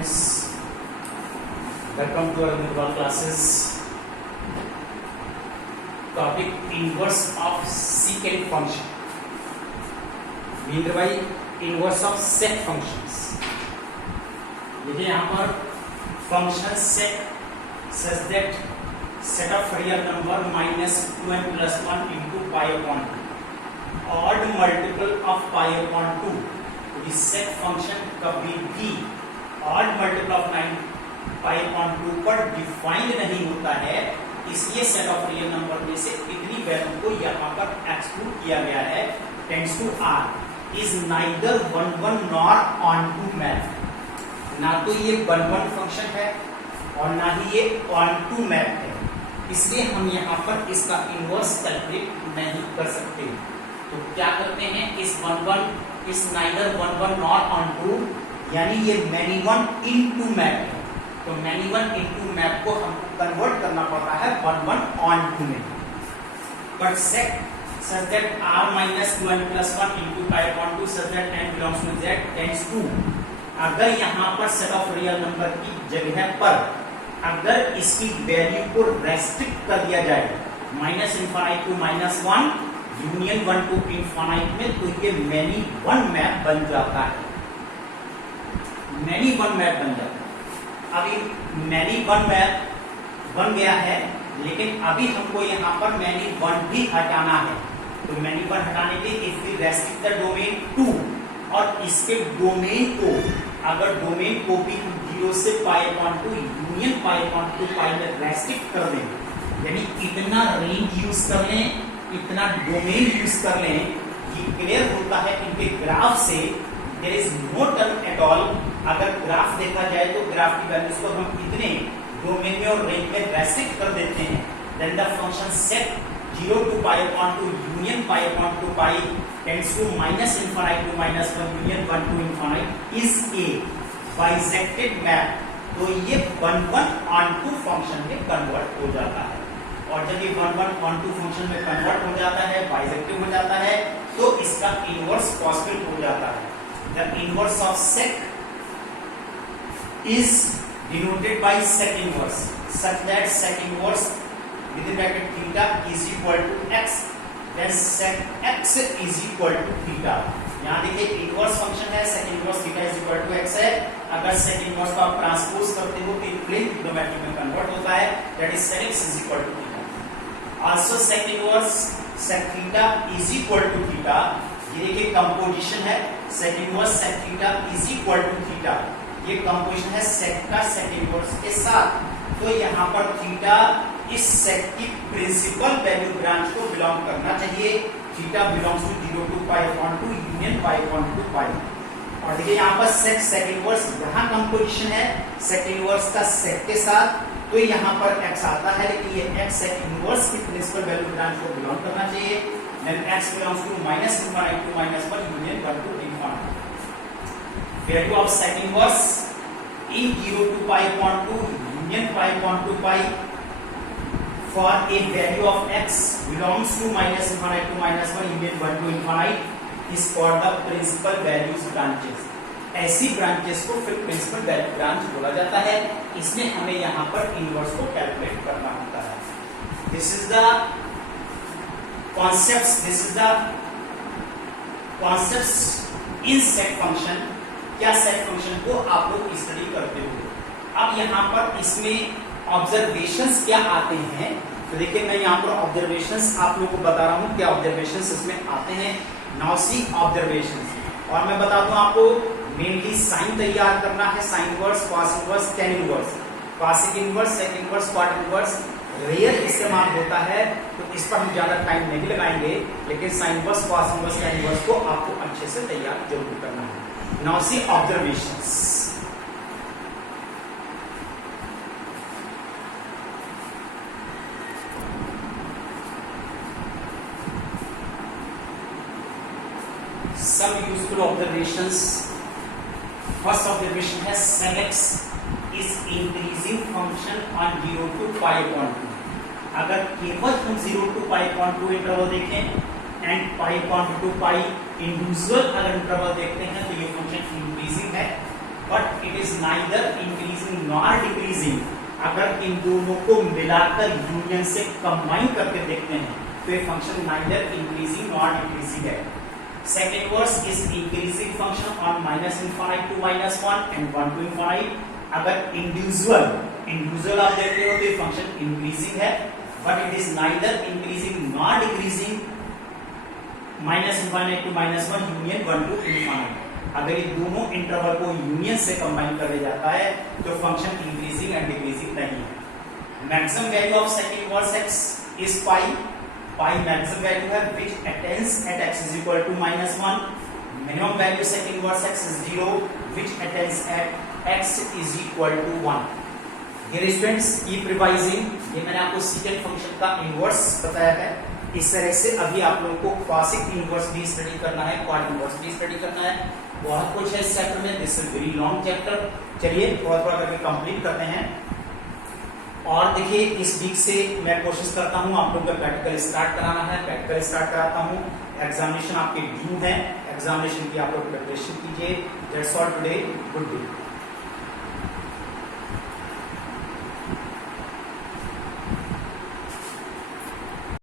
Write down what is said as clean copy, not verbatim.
students, welcome to our Virtual classes. Topic inverse of secant function. mean by inverse of sec functions. देखिए यहाँ पर function sec such that set of real number minus 2n plus 1 into pi upon 2 odd multiple of pi upon 2. तो इस sec function कभी भी odd multiple of 9 pi upon 2 पर defined नहीं होता है, इसलिए सेट ऑफ रियल नंबर में से इतनी वैल्यू को यहाँ पर एक्सक्लूड किया गया है. Tends to are is neither 1-1 nor onto map. ना तो ये 1-1 फंक्शन है और ना ही ये ऑन-टू मैप है, इसलिए हम यहाँ पर इसका इनवर्स कैलकुलेट नहीं कर सकते. तो क्या करते हैं, इस 1-1 इस नाइदर 1-1 नॉर ऑन-टू यानी ये मैनी वन इनटू मैप है, तो मैनी वन इनटू मैप को हमको कन्वर्ट करना पड़ता है 1-1 ऑन-टू में. But set such that r minus 2n plus 1 into pi upon 2 such that n belongs to z tends to, अगर यहाँ पर सेट ऑफ रियल नंबर की जगह पर अगर इसकी वैल्यू को रेस्ट्रिक्ट कर दिया जाए minus infinite to minus 1 union 1 to infinite में, तो ये मैनी वन मैप बन जाता है. मैनी वन मैप बन जाता है. अभी मैनी वन मैप बन गया है, लेकिन अभी हमको यहाँ पर मैनी वन भी हटाना है. तो मैनी वन हटाने के if we restrict the domain to, और इसके डोमेन को अगर डोमेन को भी हम 0 से pi upon 2 union pi upon 2 पाई में रेस्ट्रिक्ट कर दें, यानी इतना रेंज यूज कर लें, इतना डोमेन यूज कर लें, ये क्लियर होता है इनके ग्राफ से. There is no term at all. अगर ग्राफ देखा जाए तो ग्राफ की वैल्यूज को हम इतने डोमेन में और रेंज में रेस्ट्रिक्ट कर देते हैं, then the function set 0 to pi upon 2 union pi upon 2 pi tends to minus infinite to minus 1 union 1 to infinite is a bisected map. तो ये 1-1 on-to फंक्शन में कन्वर्ट हो जाता है, और जब ये 1-1 on-to फंक्शन में कन्वर्ट हो जाता है, बाइसेक्टिव हो जाता है, तो इसका इनवर्स पॉसिबल हो जाता है. The inverse of sec is denoted by sec inverse such that sec inverse within bracket theta is equal to x, then sec x is equal to theta. यहाँ देखिए इनवर्स फंक्शन है, sec inverse theta is equal to x है. अगर sec inverse को आप transpose करते हो तो प्लेन ट्रिग्नोमेट्री में कन्वर्ट होता है, that is sec x is equal to theta. Also sec inverse sec theta is equal to theta. ये देखिए कंपोजिशन है, sec inverse sec theta is equal to theta. ये कंपोजिशन है सेक का सेक इनवर्स के साथ. तो यहाँ पर थीटा इस सेक की प्रिंसिपल वैल्यू ब्रांच को बिलोंग करना चाहिए. Theta belongs to 0 to pi upon 2 union pi upon 2 pi. और देखिए यहाँ पर सेक सेक इनवर्स यहाँ कंपोजिशन है सेक इनवर्स का सेक के साथ, तो यहाँ पर x आता है, लेकिन ये x सेक इनवर्स की प्रिंसिपल वैल्यू ब्रांच को बिलोंग करना चाहिए. Then x belongs to minus infinite to minus 1 union 1 to infinite. Value of sec inverse in 0 to pi upon 2 union pi upon 2 pi for a value of x belongs to minus infinite to minus 1 union 1 to infinite is for the principal values branches. ऐसी branches को फिर principal value branch बोला जाता है. इसमें हमें यहाँ पर इनवर्स को कैलकुलेट करना होता है. This is the concepts in set function. क्या सेट फंक्शन को आप लोग स्टडी करते हो. अब यहाँ पर इसमें ऑब्जर्वेशंस क्या आते हैं, तो देखिए मैं यहाँ पर ऑब्जर्वेशंस आप लोगों को बता रहा हूँ क्या ऑब्जर्वेशंस इसमें आते हैं. नाउ सी ऑब्जर्वेशंस, और मैं बता दूं आपको मेनली साइन तैयार करना है, sine inverse, cos inverse, tan inverse, cosec inverse, sec inverse, cot inverse rare इस्तेमाल होता है, तो इस पर हम ज्यादा टाइम नहीं लगाएंगे, लेकिन sign inverse, cos inverse, tan inverse को आपको अच्छे से तैयार जरूर करना है. Now see observations. Some useful observations. First observation है sec x is increasing function on 0 to pi upon 2. अगर केवल हम 0 to pi upon 2 इंटरवल देखें and pi upon 2 pi individual अगर इंटरवल देखते हैं तो ये फंक्शन इंक्रीजिंग है. But it is neither increasing nor decreasing. अगर इन दोनों को मिलाकर यूनियन से कंबाइन करके देखते हैं तो ये function neither increasing nor decreasing है। Sec inverse is increasing function on -∞ to -1 and 1 to ∞। अगर इंडिविजुअल आप देख रहे हो तो ये फंक्शन इंक्रीजिंग है, but it is neither increasing nor decreasing -∞ to -1 union 1 to ∞। अगर ये दोनों इंटरवल को यूनियन से कंबाइन कर दिया जाता है तो फंक्शन इंक्रीजिंग एंड डिक्रीजिंग नहीं है। Maximum value of sec inverse x is pi. Pi maximum value है which attains at x is equal to -1। Minimum value sec inverse x is 0 which attains at x is equal to 1। Dear students, keep revising. ये मैंने आपको second function का inverse बताया है। इस तरह से अभी आप लोगों को क्वासिक इनवर्स भी स्टडी करना है, क्वाड इनवर्स भी स्टडी करना है। बहुत कुछ है इस चैप्टर में, this is very long chapter. चलिए थोड़ा थोड़ा करके कंप्लीट करते हैं। और देखिए इस वीक से मैं कोशिश करता हूं आप लोगों का प्रैक्टिकल स्टार्ट कराना है, प्रैक्टिकल स्टार्ट कराता हूं। एग्जामिनेशन आपके ड्यू है, एग्जामिनेशन की आप लोग प्रिपरेशन कीजिए। That's all today, good day.